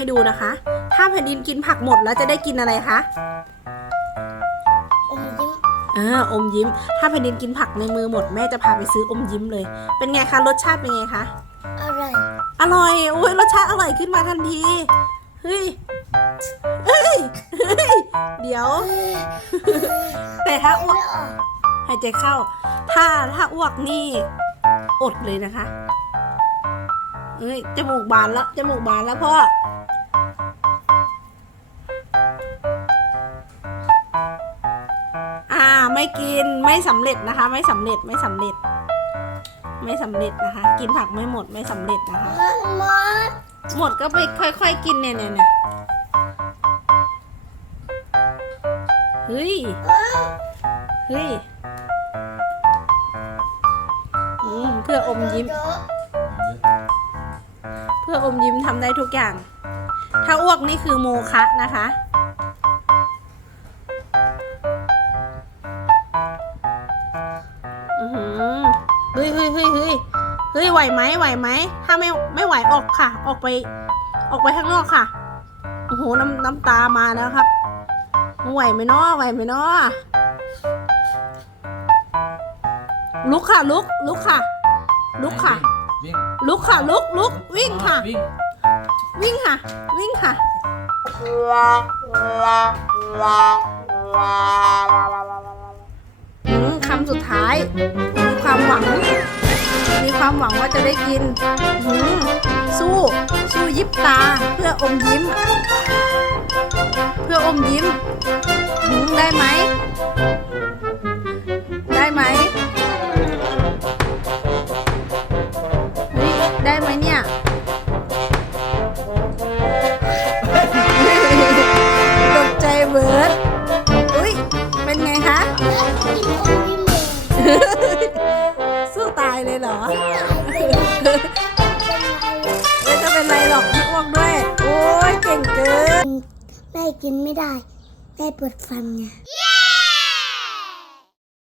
ให้ดูนะคะ ถ้าแผ่นดินกินผักหมดแล้วจะได้กินอะไรคะอมยิ้มเอออมยิ้ม ถ้าแผ่นดินกินผักในมือหมดแม่จะพาไปซื้ออมยิ้มเลย เป็นไงคะรสชาติเป็นไงคะอะไรอร่อยโอ้ยรสชาติอร่อยขึ้นมาทันที เฮ้ยเฮ้ยเฮ้ย เดี๋ยว แต่ถ้าอ้วกไม่ออกหายใจเข้า ถ้าถ้าอ้วกนี่อดเลยนะคะ เอ้ยจมูกบานแล้วจมูกบานแล้วพ่อ ไม่กินไม่สำเร็จนะคะ ไม่สำเร็จไม่สำเร็จ ไม่สำเร็จนะคะ กินผักไม่หมดไม่สำเร็จนะคะ หมอสหมดก็ไปค่อยๆกินเนี่ยเนี่ยเนี่ยเฮ้ย เฮ้ยเพื่ออมยิ้ม เพื่ออมยิ้มทำได้ทุกอย่าง ถ้าอ้วกนี่คือโมคะนะคะ ฮ้ยเฮ้ยเฮ้ยเฮ้ยเฮ้ยไหวไหมไหวไหมถ้าไม่ไม่ไหวออกค่ะ ออกไป ออกไปข้างนอกค่ะโอ้โหน้ำน้ำตามาแล้วครับไหวไหมเนาะไหวไหมเนาะลุกค่ะลุกลุกค่ะ ลุกค่ะ วิ่งลุกค่ะลุกลุกวิ่งค่ะ วิ่งวิ่งค่ะ วิ่งค่ะอืมคำสุดท้าย ความหวัง มีความหวังว่าจะได้กินหืมสู้ สู้ยิบตาเพื่ออมยิ้ม เพื่ออมยิ้มหืมได้ไหม ได้ไหมเฮ้ยได้ไหมเนี่ย เลยเหรอเป็นไรไม่จะเป็นไรหรอกไม่อ้วกด้วย โอ้ยเก่งเกิน แม่กินไม่ได้ แม่ปวดฟันไงเย้